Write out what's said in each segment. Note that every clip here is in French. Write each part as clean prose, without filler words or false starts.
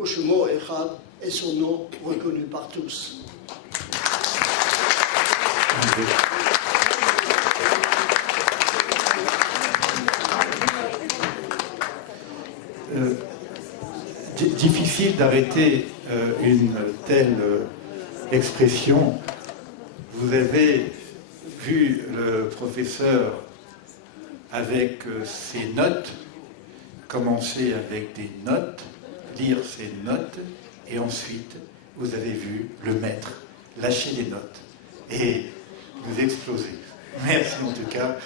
Ushmo Echad et son nom reconnu par tous. Difficile d'arrêter une telle expression. Vous avez vu le professeur avec ses notes, commencer avec des notes, lire ses notes, et ensuite vous avez vu le maître lâcher des notes et vous exploser. Merci en tout cas.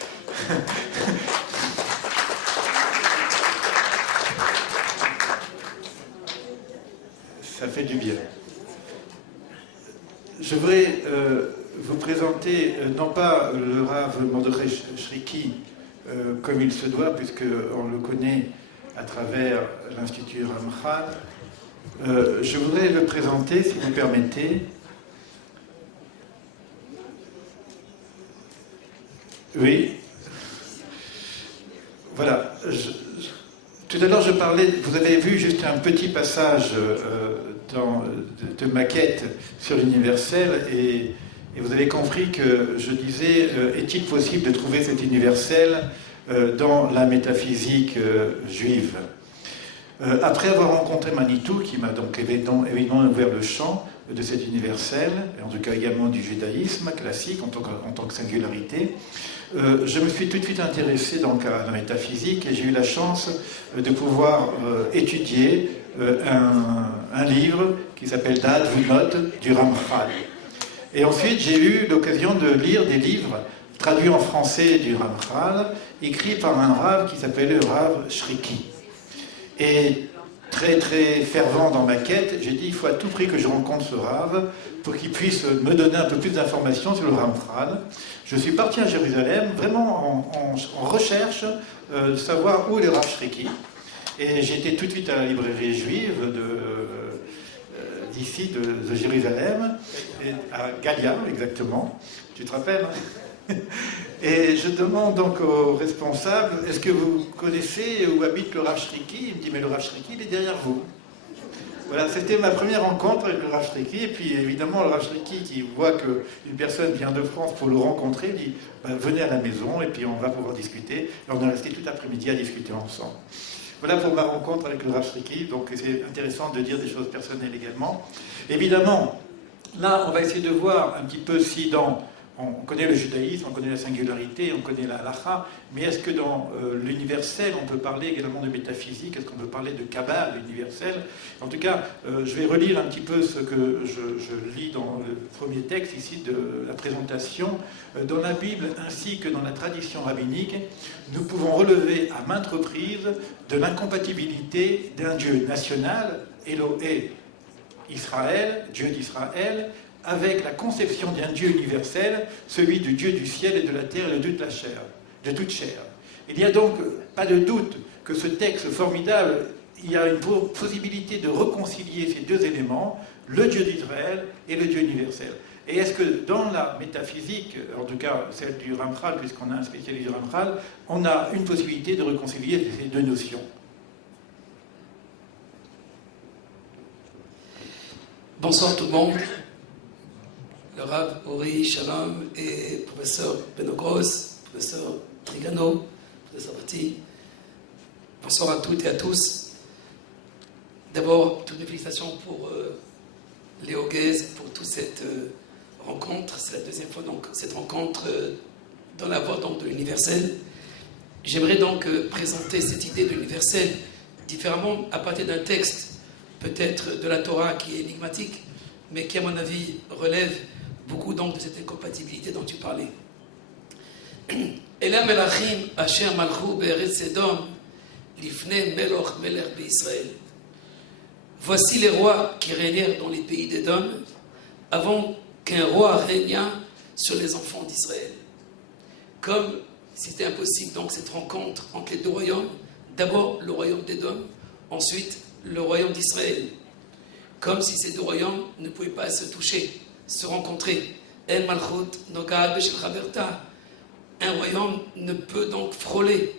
Ça fait du bien. Je voudrais vous présenter, non pas le Rav Mordechai Shriki comme il se doit, puisqu'on le connaît à travers l'Institut Ramchal. Je voudrais le présenter, si vous permettez. Oui. Voilà. Tout à l'heure, je parlais, vous avez vu juste un petit passage de maquette sur l'universel et vous avez compris que je disais, est-il possible de trouver cet universel dans la métaphysique juive? Après avoir rencontré Manitou, qui m'a donc évidemment ouvert le champ de cet universel, et en tout cas également du judaïsme classique en tant que singularité, je me suis tout de suite intéressé donc à la métaphysique et j'ai eu la chance de pouvoir étudier un livre qui s'appelle Da'at V'not du Ramchal. Et ensuite j'ai eu l'occasion de lire des livres traduits en français du Ramchal, écrits par un Rav qui s'appelait le Rav Shriki. Et très très fervent dans ma quête, j'ai dit il faut à tout prix que je rencontre ce Rav pour qu'il puisse me donner un peu plus d'informations sur le Ramchal. Je suis parti à Jérusalem vraiment en recherche de savoir où est le Rav Shriki. Et j'étais tout de suite à la librairie juive d'ici, de Jérusalem, à Galia exactement. Tu te rappelles, hein? Et je demande donc au responsable, est-ce que vous connaissez où habite le Rav Shriki? Il me dit, mais le Rav Shriki, il est derrière vous. Voilà, c'était ma première rencontre avec le Rav Shriki. Et puis évidemment, le Rav Shriki qui voit qu'une personne vient de France pour le rencontrer, dit, venez à la maison et puis on va pouvoir discuter. Et on est resté tout l'après-midi à discuter ensemble. Voilà pour ma rencontre avec le Rav Shriki. Donc c'est intéressant de dire des choses personnelles également. Évidemment, là, on va essayer de voir un petit peu si on connaît le judaïsme, on connaît la singularité, on connaît la halakha, mais est-ce que dans l'universel, on peut parler également de métaphysique? Est-ce qu'on peut parler de Kabbale, l'universel? En tout cas, je vais relire un petit peu ce que je lis dans le premier texte ici de la présentation. Dans la Bible ainsi que dans la tradition rabbinique, nous pouvons relever à maintes reprises de l'incompatibilité d'un Dieu national, Elohé, Israël, Dieu d'Israël, avec la conception d'un Dieu universel, celui du Dieu du ciel et de la terre et de toute la chair, de toute chair. Il n'y a donc pas de doute que ce texte formidable, il y a une possibilité de réconcilier ces deux éléments, le Dieu d'Israël et le Dieu universel. Et est-ce que dans la métaphysique, en tout cas celle du Ramchal, puisqu'on a un spécialiste du Ramchal, on a une possibilité de réconcilier ces deux notions? Bonsoir tout le monde. Le Rav Ori Shalom et professeur Benogros, professeur Trigano, professeur Bati. Bonsoir à toutes et à tous. D'abord, toutes mes félicitations pour Léo Guez, pour toute cette rencontre. C'est la deuxième fois donc cette rencontre dans la voie donc, de l'universel. J'aimerais donc présenter cette idée de l'universel différemment à partir d'un texte, peut-être de la Torah qui est énigmatique, mais qui à mon avis relève beaucoup donc de cette incompatibilité dont tu parlais. Ela melachim asher malchu be'eretz Edom lifnei meloch melech be'Israël. Voici les rois qui régnèrent dans les pays d'Édom avant qu'un roi régnât sur les enfants d'Israël. Comme c'était impossible donc cette rencontre entre les deux royaumes, d'abord le royaume d'Édom, ensuite le royaume d'Israël. Comme si ces deux royaumes ne pouvaient pas se toucher, se rencontrer. El Malchut Noga'at Beshel Chaverta. Un royaume ne peut donc frôler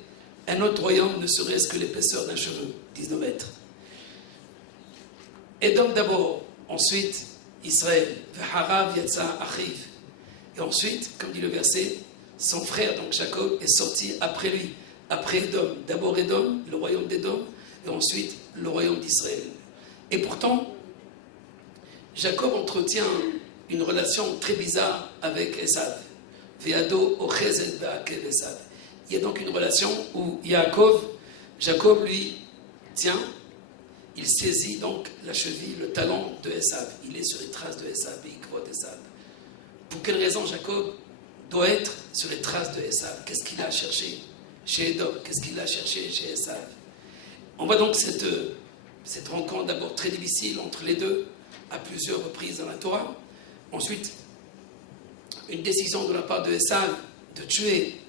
un autre royaume, ne serait-ce que l'épaisseur d'un cheveu, 19 mètres. Édom d'abord, ensuite Israël. V'harav yatsa achiv. Et ensuite, comme dit le verset, son frère, donc Jacob, est sorti après lui, après Édom. D'abord Édom, le royaume d'Édom, et ensuite le royaume d'Israël. Et pourtant, Jacob entretient une relation très bizarre avec Esav. Ve'ado ochezet be'akev Esav. Il y a donc une relation où Jacob lui tient, il saisit donc la cheville, le talon de Esav. Il est sur les traces de Esav, Ikvot Esav. Pour quelle raison Jacob doit être sur les traces de Esav? Qu'est-ce qu'il a cherché chez Édom? Qu'est-ce qu'il a cherché chez Esav? On voit donc cette rencontre d'abord très difficile entre les deux, à plusieurs reprises dans la Torah. Ensuite, une décision de la part de Esav de tuer,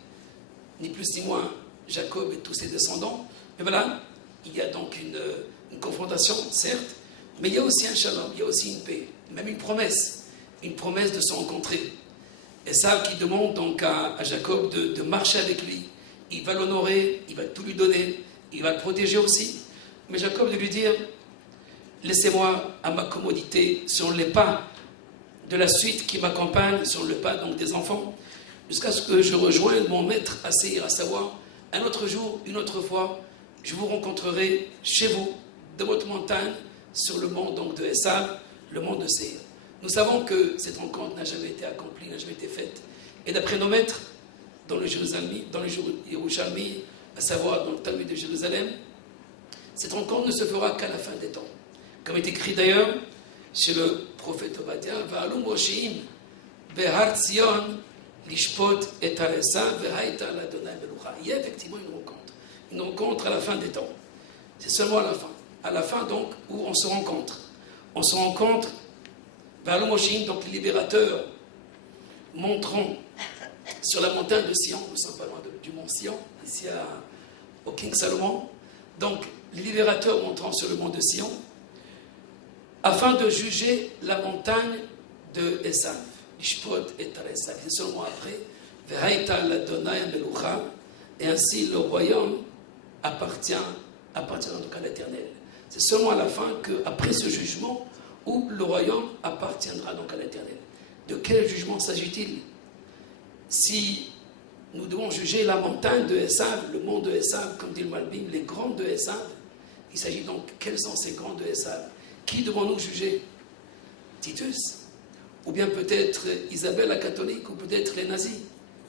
ni plus ni moins, Jacob et tous ses descendants. Et voilà, il y a donc une confrontation, certes, mais il y a aussi un shalom, il y a aussi une paix, même une promesse de se rencontrer. Esav qui demande donc à Jacob de marcher avec lui. Il va l'honorer, il va tout lui donner, il va le protéger aussi. Mais Jacob de lui dire, laissez-moi à ma commodité sur les pas de la suite qui m'accompagne, sur le pas donc des enfants, jusqu'à ce que je rejoigne mon maître à Séir, à savoir, un autre jour, une autre fois, je vous rencontrerai chez vous, de votre montagne, sur le mont donc de Esav, le mont de Séir. Nous savons que cette rencontre n'a jamais été accomplie, n'a jamais été faite. Et d'après nos maîtres, dans le Yerushalmi, à savoir dans le Talmud de Jérusalem, cette rencontre ne se fera qu'à la fin des temps. Comme est écrit d'ailleurs chez le prophète Ovadia, Va'alum Mosheim Behar Tzion Lishpot et Esav Vehaita l'Adonai Melucha. Il y a effectivement une rencontre à la fin des temps. C'est seulement à la fin. À la fin donc où on se rencontre. On se rencontre, Va'alum Mosheim, donc les libérateurs, montrant sur la montagne de Sion, nous sommes pas loin du mont Sion, ici au King Salomon, donc les libérateurs montrant sur le mont de Sion, afin de juger la montagne de Esav, Ishpot et Esav. C'est seulement après, Vehaita l'Adonai Melucha, et ainsi le royaume appartient donc à l'Éternel. C'est seulement à la fin qu'après ce jugement, où le royaume appartiendra donc à l'Éternel. De quel jugement s'agit-il? Si nous devons juger la montagne de Esav, le mont de Esav, comme dit le Malbim, les grands de Esav, il s'agit donc, quels sont ces grands de Esav? Qui devons-nous juger? Titus? Ou bien peut-être Isabelle la catholique, ou peut-être les nazis?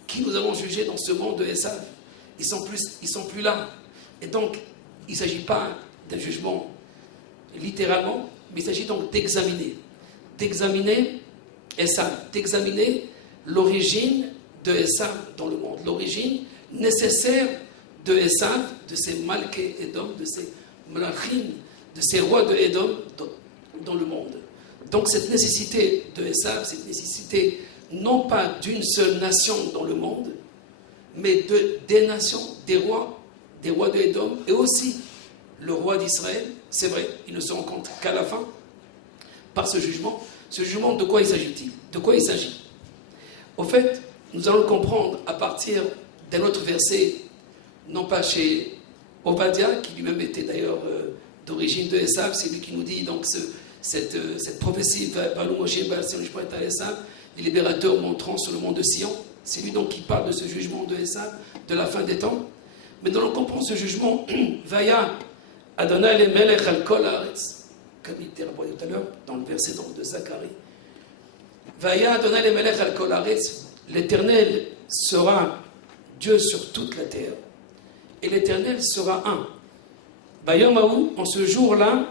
Qui nous allons juger dans ce monde de Esav? Ils sont plus là. Et donc, il ne s'agit pas d'un jugement littéralement, mais il s'agit donc d'examiner Esav, d'examiner l'origine de Esav dans le monde, l'origine nécessaire de Esav, de ces Malké Edom, de ces Malachim, de ces rois de Edom dans le monde. Donc cette nécessité de Esav, cette nécessité non pas d'une seule nation dans le monde, mais des nations, des rois de Edom, et aussi le roi d'Israël, c'est vrai, il ne se rencontre qu'à la fin, par ce jugement. Ce jugement, de quoi il s'agit-il? De quoi il s'agit? Au fait, nous allons le comprendre à partir d'un autre verset, non pas chez Ovadia, qui lui-même était d'ailleurs d'origine de Esav, c'est lui qui nous dit donc cette prophétie, les libérateurs montrant sur le mont de Sion, c'est lui donc qui parle de ce jugement de Esav, de la fin des temps. Mais nous allons comprendre ce jugement, Vaya Adonai le Melech al Kol Haaretz, comme il était rapporté tout à l'heure, dans le verset donc de Zacharie. Vaya Adonai le Melech al Kol Haaretz, l'Éternel sera Dieu sur toute la terre, et l'Éternel sera un. Bayomaou, en ce jour-là,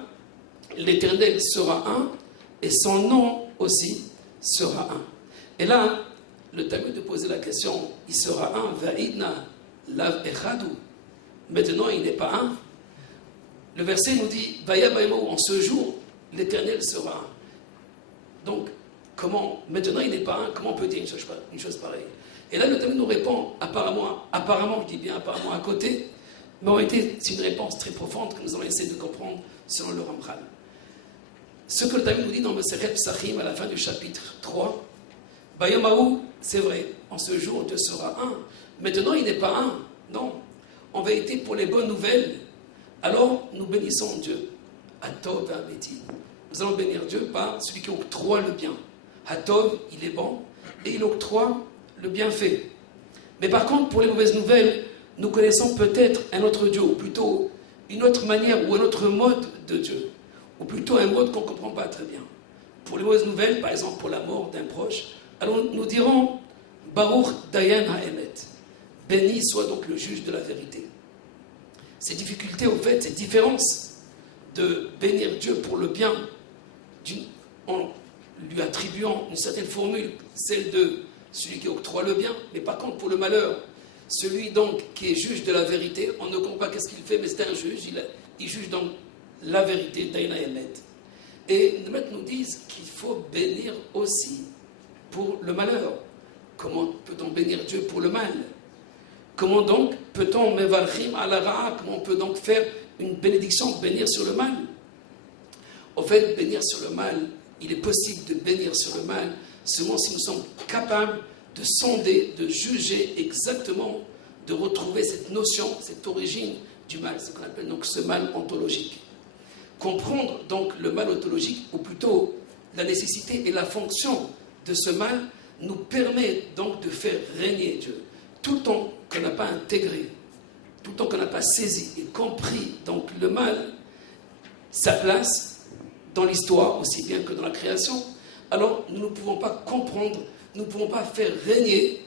l'Éternel sera un, et son nom aussi sera un. Et là, le Talmud de poser la question, il sera un, Va'idna lav echadu. Maintenant, il n'est pas un. Le verset nous dit, Vaya Bayomaou, en ce jour, l'Éternel sera un. Donc, comment, maintenant il n'est pas un, comment on peut dire une chose pareille? Et là, le Talmud nous répond, apparemment, je dis bien apparemment à côté, mais en réalité, c'est une réponse très profonde que nous allons essayer de comprendre selon le Ramchal. Ce que le Talmud nous dit dans Masechet Psachim, à la fin du chapitre 3, Bayomaou, c'est vrai, en ce jour, Dieu sera un. Maintenant, il n'est pas un, non. En vérité, pour les bonnes nouvelles, alors nous bénissons Dieu. Atov Ameti. nous allons bénir Dieu par celui qui octroie le bien. Hatov, il est bon, et il octroie le bienfait. Mais par contre, pour les mauvaises nouvelles, nous connaissons peut-être un autre Dieu, ou plutôt une autre manière, ou un autre mode de Dieu, ou plutôt un mode qu'on ne comprend pas très bien. Pour les mauvaises nouvelles, par exemple pour la mort d'un proche, alors nous dirons Baruch Dayan Ha'emet. Béni soit donc le juge de la vérité. Ces difficultés, au fait, ces différences de bénir Dieu pour le bien, en lui attribuant une certaine formule, celle de celui qui octroie le bien, mais par contre pour le malheur, celui donc qui est juge de la vérité, on ne comprend pas qu'est-ce qu'il fait, mais c'est un juge, il juge donc la vérité, Dayan Ha'emet. Et les maîtres nous disent qu'il faut bénir aussi pour le malheur. Comment peut-on bénir Dieu pour le mal? Comment donc peut-on mevarchim ala ra'a? Comment on peut donc faire une bénédiction, bénir sur le mal? En fait, bénir sur le mal, il est possible de bénir sur le mal seulement si nous sommes capables de sonder, de juger exactement, de retrouver cette notion, cette origine du mal, ce qu'on appelle donc ce mal ontologique. Comprendre donc le mal ontologique, ou plutôt la nécessité et la fonction de ce mal, nous permet donc de faire régner Dieu. Tout le temps qu'on n'a pas intégré, tout le temps qu'on n'a pas saisi et compris donc le mal, sa place dans l'histoire aussi bien que dans la création, alors nous ne pouvons pas comprendre, nous ne pouvons pas faire régner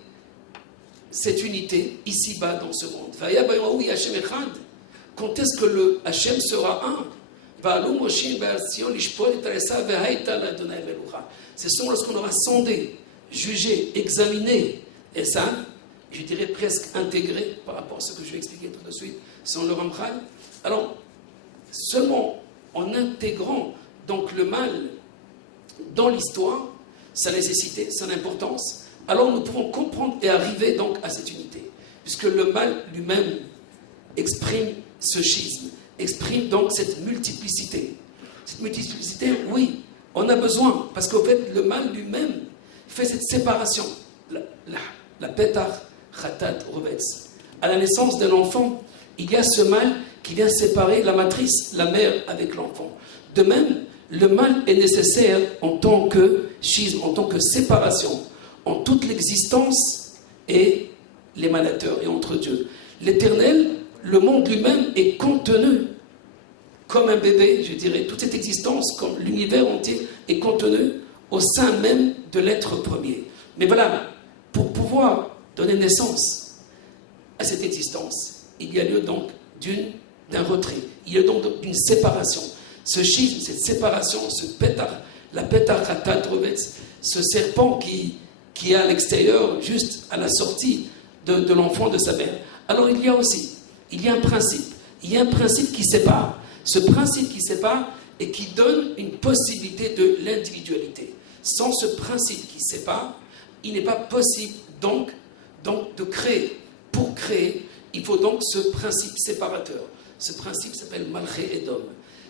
cette unité ici-bas dans ce monde. Quand est-ce que le Hachem sera un? C'est seulement lorsqu'on aura sondé, jugé, examiné, et ça, je dirais presque intégré par rapport à ce que je vais expliquer tout de suite, sans le Ramchal. Alors, seulement en intégrant donc le mal dans l'histoire, sa nécessité, son importance, alors nous pouvons comprendre et arriver donc à cette unité. Puisque le mal lui-même exprime ce schisme, exprime donc cette multiplicité. Cette multiplicité, oui, on a besoin, parce qu'au fait, le mal lui-même fait cette séparation. La pétar, khatat, revetz. À la naissance d'un enfant, il y a ce mal qui vient séparer la matrice, la mère, avec l'enfant. De même, le mal est nécessaire en tant que schisme, en tant que séparation, en toute l'existence et l'émanateur, et entre Dieu. L'éternel, le monde lui-même est contenu comme un bébé, je dirais, toute cette existence, comme l'univers entier, est contenu au sein même de l'être premier. Mais voilà, pour pouvoir donner naissance à cette existence, il y a lieu donc d'un retrait, il y a donc d'une séparation. Ce schisme, cette séparation, la pétar khatat revetz, ce serpent qui est à l'extérieur, juste à la sortie de l'enfant de sa mère. Alors il y a un principe qui sépare. Ce principe qui sépare et qui donne une possibilité de l'individualité. Sans ce principe qui sépare, il n'est pas possible donc de créer. Pour créer, il faut donc ce principe séparateur. Ce principe s'appelle Malché Edom.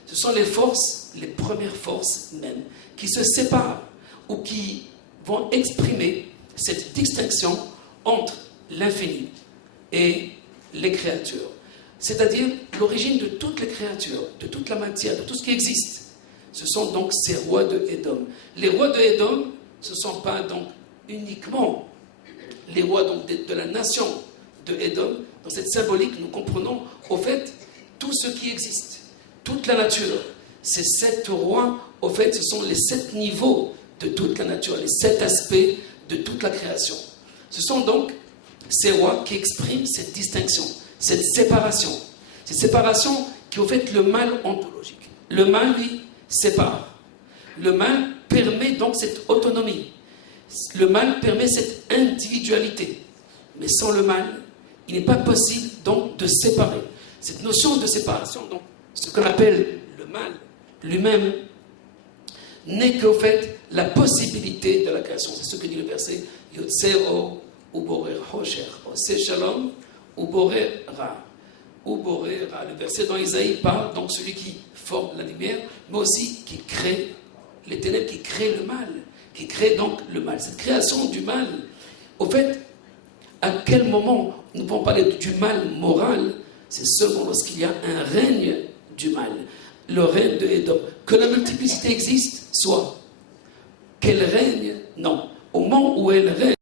Ce sont les forces, les premières forces même, qui se séparent ou qui vont exprimer cette distinction entre l'infini et les créatures. C'est-à-dire l'origine de toutes les créatures, de toute la matière, de tout ce qui existe. Ce sont donc ces rois de Édom. Les rois de Édom, ce ne sont pas donc uniquement les rois donc de la nation de Édom. Dans cette symbolique, nous comprenons au fait tout ce qui existe, toute la nature. Ces 7 rois, au fait, ce sont les 7 niveaux de toute la nature, les 7 aspects de toute la création. Ce sont donc ces rois qui expriment cette distinction, cette séparation qui au fait le mal ontologique. Le mal, lui, sépare. Le mal permet donc cette autonomie. Le mal permet cette individualité. Mais sans le mal, il n'est pas possible donc de séparer. Cette notion de séparation, donc, ce qu'on appelle le mal lui-même, n'est qu'au fait la possibilité de la création. C'est ce que dit le verset Yotzeo uborer hosher, ose shalom uborer ra. Uborer ra. Le verset dans Isaïe parle donc celui qui forme la lumière, mais aussi qui crée les ténèbres, qui crée le mal, qui crée donc le mal. Cette création du mal, au fait, à quel moment nous pouvons parler du mal moral? C'est seulement lorsqu'il y a un règne du mal, le règne de Édom. Que la multiplicité existe, soit. Qu'elle règne, non. Au moment où elle règne,